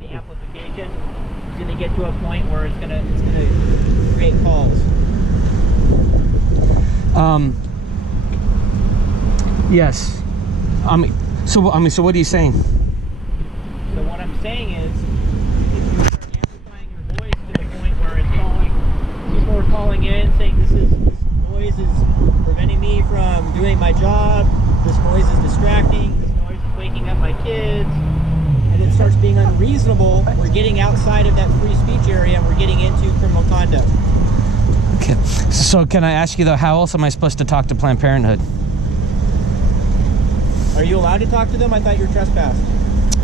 the amplification is going to get to a point where it's going to create calls. Yes. So what are you saying? So what I'm saying is, if you start amplifying your voice to the point where it's calling, people are calling in saying this noise is preventing me from doing my job, this noise is distracting, this noise is waking up my kids, and it starts being unreasonable, we're getting outside of that free speech area and we're getting into criminal conduct. Okay. So can I ask you though, how else am I supposed to talk to Planned Parenthood? Are you allowed to talk to them? I thought you were trespassed.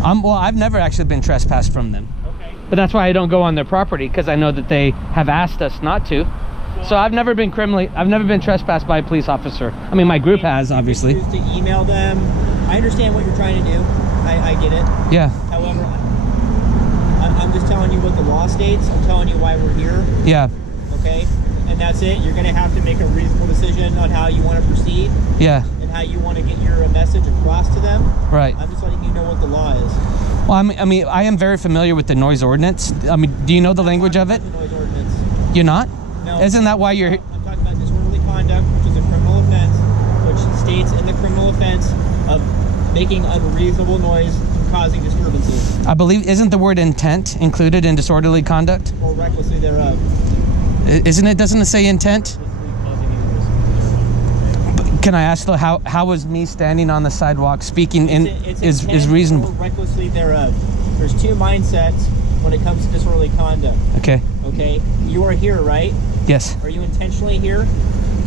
Well, I've never actually been trespassed from them. Okay. But that's why I don't go on their property, because I know that they have asked us not to. So I've never been trespassed by a police officer. I mean, my group has, obviously. You to email them. I understand what you're trying to do. I get it. Yeah. However, I'm just telling you what the law states. I'm telling you why we're here. Yeah. Okay? And that's it. You're going to have to make a reasonable decision on how you want to proceed. Yeah. And how you want to get your message across to them. Right. I'm just letting you know what the law is. Well, I mean, I am very familiar with the noise ordinance. I mean, do you know the language of it? The noise ordinance. You're not? No. Isn't that why you're... I'm talking about disorderly conduct, which is a criminal offense, which states in the criminal offense of making unreasonable noise and causing disturbances. I believe, isn't the word intent included in disorderly conduct? Or recklessly thereof. Isn't it? Doesn't it say intent? Can I ask though, how was me standing on the sidewalk speaking is reasonable? Or recklessly thereof. There's two mindsets when it comes to disorderly conduct. Okay. Okay. You are here, right? Yes. Are you intentionally here?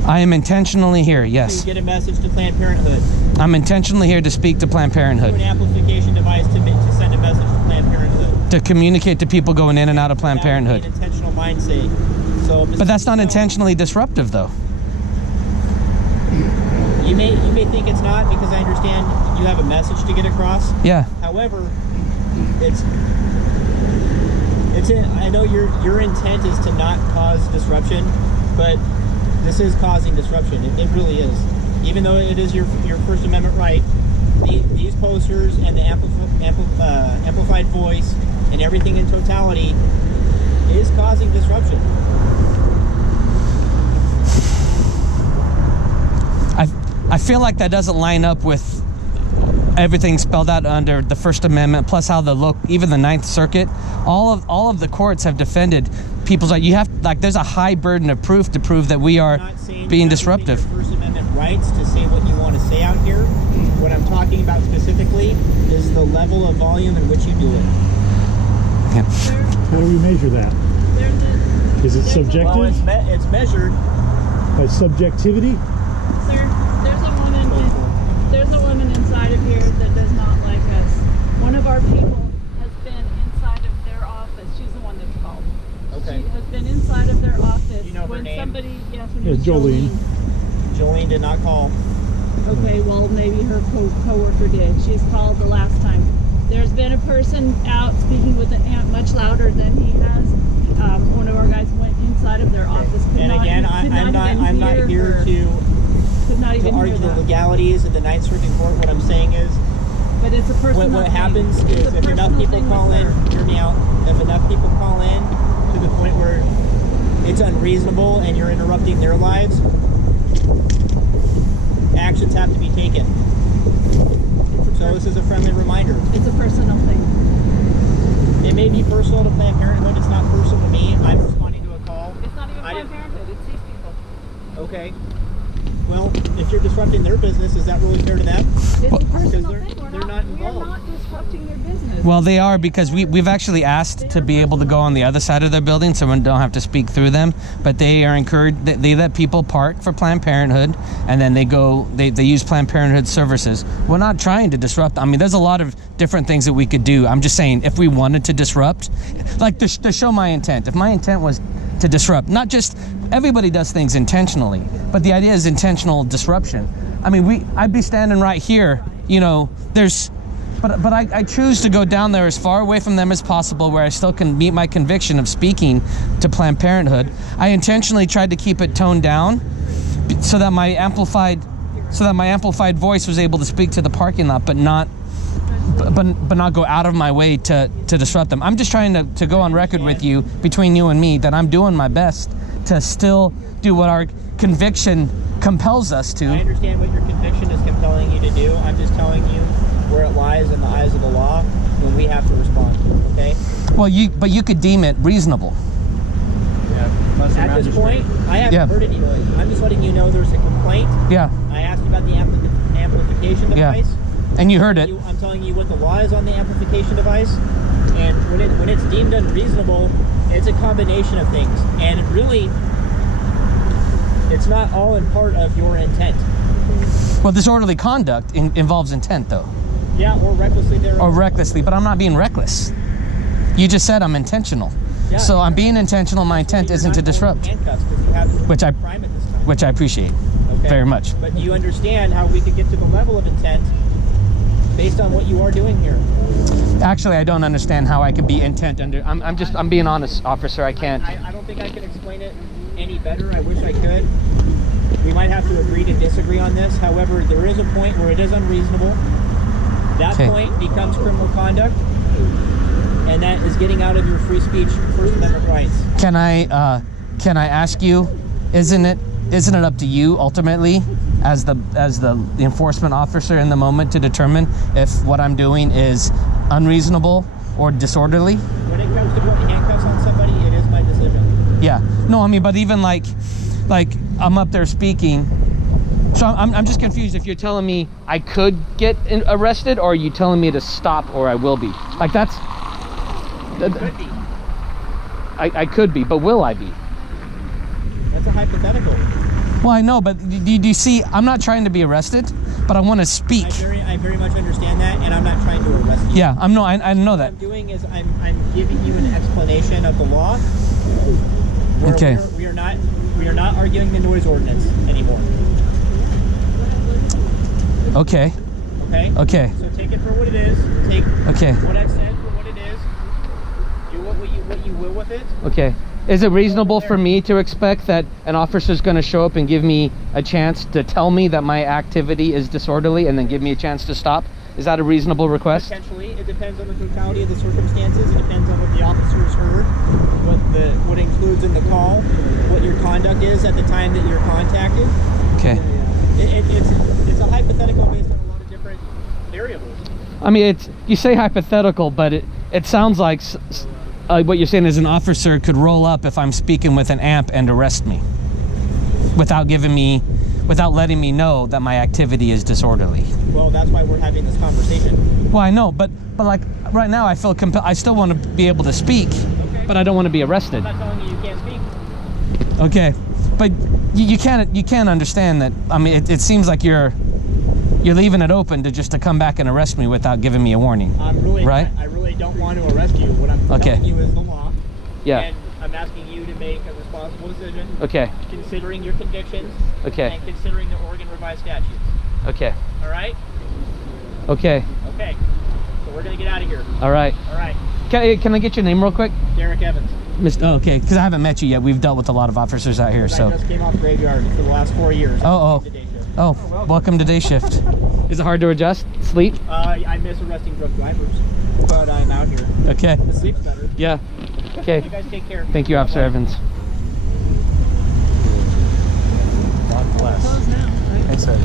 I am intentionally here. Yes. To get a message to Planned Parenthood. I'm intentionally here to speak to Planned Parenthood. Through an amplification device to send a message to Planned Parenthood. To communicate to people going in and out of Planned Parenthood. An intentional mindset. So, but that's not intentionally disruptive, though. You may think it's not, because I understand you have a message to get across. Yeah. However, I know your intent is to not cause disruption, but this is causing disruption. It really is. Even though it is your First Amendment right, these posters and the amplified voice and everything in totality is causing disruption. I feel like that doesn't line up with everything spelled out under the First Amendment, plus how even the Ninth Circuit, all of the courts have defended people's right. There's a high burden of proof to prove that we are being disruptive. Your First Amendment rights to say what you want to say out here. What I'm talking about specifically is the level of volume in which you do it. Okay. How do we measure that? Is it subjective? Well, it's measured by subjectivity. Sir, there's a woman inside of here that does not like us. One of our people has been inside of their office. She's the one that's called. Okay. She has been inside of their office. You know her when name? somebody, yes, Yeah, Jolene. Jolene did not call. Okay, well, maybe her co-worker did. She's called the last time. There's been a person out speaking with an aunt much louder than he has. One of our guys went inside of their office. And again, I'm not here to argue the legalities of the Ninth Circuit Court. What I'm saying is, but it's a personal what happens is if enough people call in, hear me out, if enough people call in to the point where it's unreasonable and you're interrupting their lives, actions have to be taken. So this is a friendly reminder. It's a personal thing. It may be personal to Planned Parenthood, it's not personal to me. I'm responding to a call. It's not even Planned Parenthood, it's these people. Okay. Well, if you're disrupting their business, is that really fair to them? It's a personal thing. They're not involved. We're not disrupting their business. Well, they are, because we've actually asked to be able to go on the other side of their building so we don't have to speak through them. But they are encouraged, they let people park for Planned Parenthood, and then they use Planned Parenthood services. We're not trying to disrupt. I mean, there's a lot of different things that we could do. I'm just saying, if we wanted to disrupt, like to show my intent, if my intent was to disrupt, not just everybody does things intentionally, but the idea is intentional disruption. I mean, I'd be standing right here, you know, but I choose to go down there as far away from them as possible, where I still can meet my conviction of speaking to Planned Parenthood. I intentionally tried to keep it toned down so that my amplified voice was able to speak to the parking lot, but not but not go out of my way to disrupt them. I'm just trying to go on record with you, between you and me, that I'm doing my best to still do what our conviction compels us to. I understand what your conviction is compelling you to do. I'm just telling you where it lies in the eyes of the law when we have to respond, okay? Well, but you could deem it reasonable. At this point, I haven't heard any noise. I'm just letting you know there's a complaint. Yeah. I asked you about the amplification device. And you heard it. I'm telling you what the law is on the amplification device. And when it's deemed unreasonable, it's a combination of things. And really, it's not all in part of your intent. Well, disorderly conduct involves intent, though. Yeah, or recklessly there. Or recklessly, but I'm not being reckless. You just said I'm intentional. Yeah, so I'm being intentional. My intent isn't to disrupt. Which I appreciate very much. But do you understand how we could get to the level of intent based on what you are doing here? Actually, I don't understand how I could be intent under. I'm being honest, officer. I can't. I don't think I can explain it any better. I wish I could. We might have to agree to disagree on this. However, there is a point where it is unreasonable. That point becomes criminal conduct, and that is getting out of your free speech First Amendment rights. Can I ask you? Isn't it up to you ultimately, as the enforcement officer in the moment, to determine if what I'm doing is unreasonable or disorderly? When it comes to putting handcuffs on somebody, it is my decision. Yeah. No, I mean, but even like I'm up there speaking. So I'm just confused if you're telling me I could get arrested, or are you telling me to stop, or I will be? Like that's. Could be. I could be, but will I be? That's a hypothetical. Well, I know, but do you see? I'm not trying to be arrested, but I want to speak. I very much understand that, and I'm not trying to arrest you. Yeah, I know that. What I'm doing is I'm giving you an explanation of the law. Okay. We are not arguing the noise ordinance anymore. Okay. Okay. Okay. So take it for what it is. Take what I've said for what it is. Do what you will with it. Okay. Is it reasonable for me to expect that an officer is going to show up and give me a chance to tell me that my activity is disorderly and then give me a chance to stop? Is that a reasonable request? Potentially. It depends on the totality of the circumstances. It depends on what the officers heard, what includes in the call, what your conduct is at the time that you're contacted. Okay. It's a hypothetical based on a lot of different variables. I mean, you say hypothetical, but it sounds like what you're saying is an officer could roll up if I'm speaking with an amp and arrest me without letting me know that my activity is disorderly. Well, that's why we're having this conversation. Well, I know, but like right now I feel compelled. I still want to be able to speak, but I don't want to be arrested. I'm not telling you can't speak. Okay, but you can't understand that. I mean, it seems like you're leaving it open to come back and arrest me without giving me a warning. Right? I really don't want to arrest you. What I'm telling you is the law. Yeah. And I'm asking you to make a responsible decision. Okay. Considering your convictions. Okay. And considering the Oregon revised statutes. Okay. All right. Okay. Okay. So we're gonna get out of here. All right. All right. Can I get your name real quick? Derek Evans. Oh, okay, because I haven't met you yet. We've dealt with a lot of officers out here, so. I just came off graveyard for the last 4 years. Oh, welcome to day shift. Is it hard to adjust? Sleep? I miss arresting drunk drivers, but I'm out here. Okay. The sleep's better. Yeah. Okay. You guys take care. Thank you, Officer Evans. God bless. Close now, right? Thanks, sir.